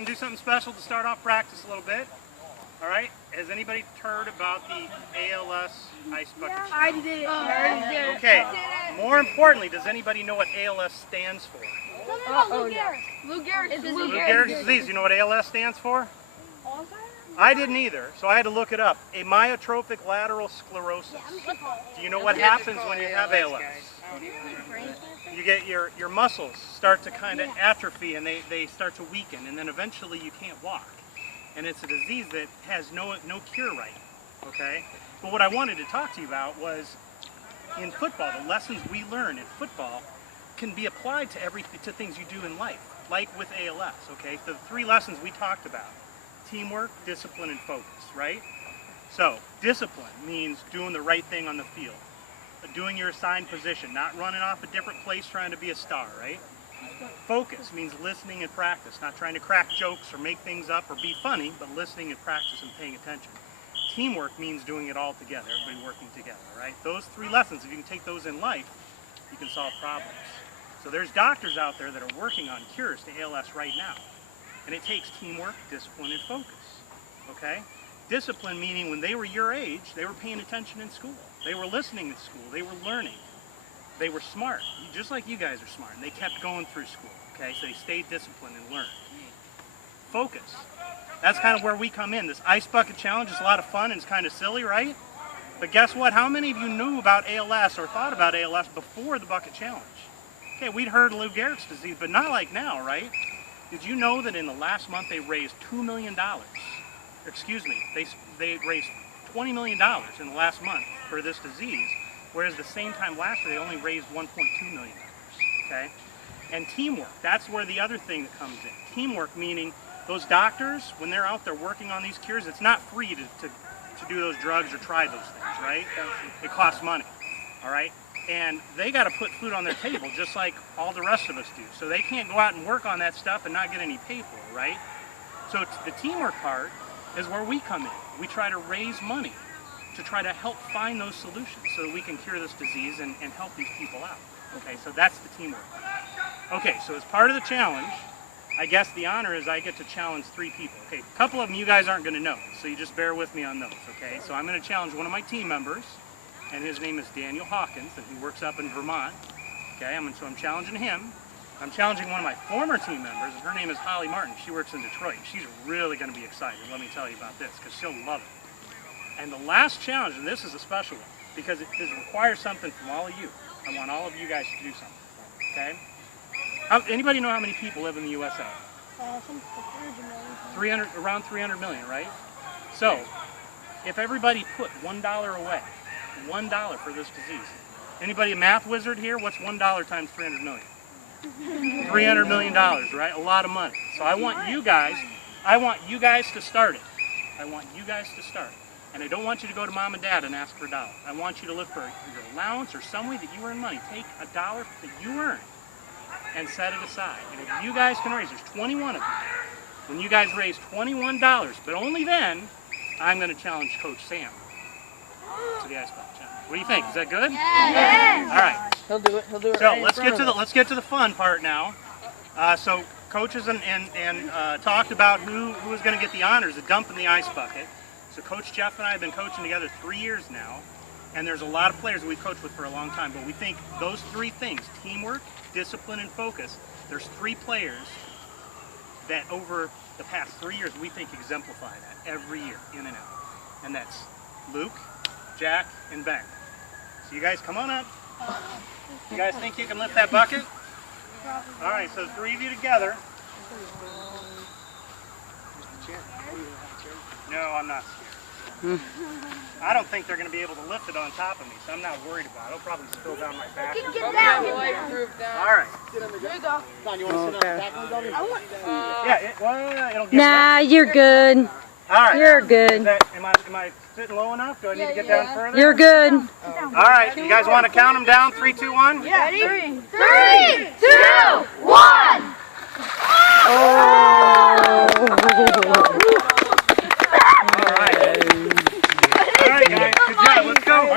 going to do something special to start off practice a little bit. All right. Has anybody heard about the ALS Ice Bucket Challenge? I did. Okay. More importantly, does anybody know what ALS stands for? Lou Gehrig's disease. Lou Gehrig's disease. You know what ALS stands for? I didn't either, so I had to look it up. Amyotrophic lateral sclerosis. Do you know what happens when you have ALS? You get your muscles start to kind of atrophy and they start to weaken, and then eventually you can't walk. And it's a disease that has no cure right, okay? But what I wanted to talk to you about was in football, the lessons we learn in football can be applied to things you do in life, like with ALS, okay? The 3 lessons we talked about: teamwork, discipline, and focus, right? So, discipline means doing the right thing on the field, doing your assigned position, not running off a different place trying to be a star, right? Focus means listening and practice, not trying to crack jokes or make things up or be funny, but listening and practice and paying attention. Teamwork means doing it all together, everybody working together, right? Those 3 lessons, if you can take those in life, you can solve problems. So there's doctors out there that are working on cures to ALS right now. And it takes teamwork, discipline, and focus, okay? Discipline meaning when they were your age, they were paying attention in school. They were listening in school. They were learning. They were smart, just like you guys are smart, and they kept going through school, okay? So they stayed disciplined and learned. Focus. That's kind of where we come in. This Ice Bucket Challenge is a lot of fun and it's kind of silly, right? But guess what? How many of you knew about ALS or thought about ALS before the Bucket Challenge? Okay, we'd heard of Lou Gehrig's disease, but not like now, right? Did you know that in the last month they raised $2 million? Excuse me, they raised $20 million in the last month for this disease, whereas the same time last year they only raised $1.2 million, okay? And teamwork, that's where the other thing that comes in. Teamwork meaning those doctors, when they're out there working on these cures, it's not free to do those drugs or try those things, right? It costs money, all right? And they got to put food on their table just like all the rest of us do. So they can't go out and work on that stuff and not get any pay for it, right? So the teamwork part is where we come in. We try to raise money to try to help find those solutions so that we can cure this disease and help these people out. Okay, so that's the teamwork part. Okay, so as part of the challenge, I guess the honor is I get to challenge 3 people. Okay, a couple of them you guys aren't going to know, so you just bear with me on those, okay? So I'm going to challenge one of my team members, and his name is Daniel Hawkins, and he works up in Vermont. Okay, so I'm challenging him. I'm challenging one of my former team members, and her name is Holly Martin. She works in Detroit. She's really going to be excited, let me tell you about this, because she'll love it. And the last challenge, and this is a special one, because it requires something from all of you. I want all of you guys to do something for me, okay? Anybody know how many people live in the USA? I think 300 million. Around 300 million, right? So, if everybody put $1 away, $1 for this disease. Anybody a math wizard here? What's $1 times 300 million? $300 million, right? A lot of money. So I want you guys to start it. I want you guys to start. And I don't want you to go to mom and dad and ask for $1. I want you to look for your allowance or some way that you earn money. Take $1 that you earn and set it aside. And if you guys can raise, there's 21 of you. When you guys raise $21, but only then, I'm going to challenge Coach Sam to the Ice Bucket Challenge. What do you think? Is that good? Yes. All right. He'll do it. He'll do it. So let's get to the fun part now. So coaches and talked about who was going to get the honors of dumping the ice bucket. So Coach Jeff and I have been coaching together 3 years now, and there's a lot of players that we've coached with for a long time. But we think those 3 things: teamwork, discipline, and focus. There's 3 players that over the past 3 years we think exemplify that every year, in and out, and that's Luke, Jack, and Ben. So you guys come on up. You guys think you can lift that bucket? All right, so 3 of you together. No, I'm not scared. I don't think they're going to be able to lift it on top of me, so I'm not worried about it. It'll probably spill down my back. Get down. All right. There you go. Don, you want to sit on the back one, Don? Yeah, it'll get Nah, you're good. All right. You're good. Am I sitting low enough? Do I need to get down further? You're good. All right. You guys want to count them down? 3, 2, 1? Yeah. Ready? 3, 2, 1. Oh. All right. All right, guys. Good job. Let's go.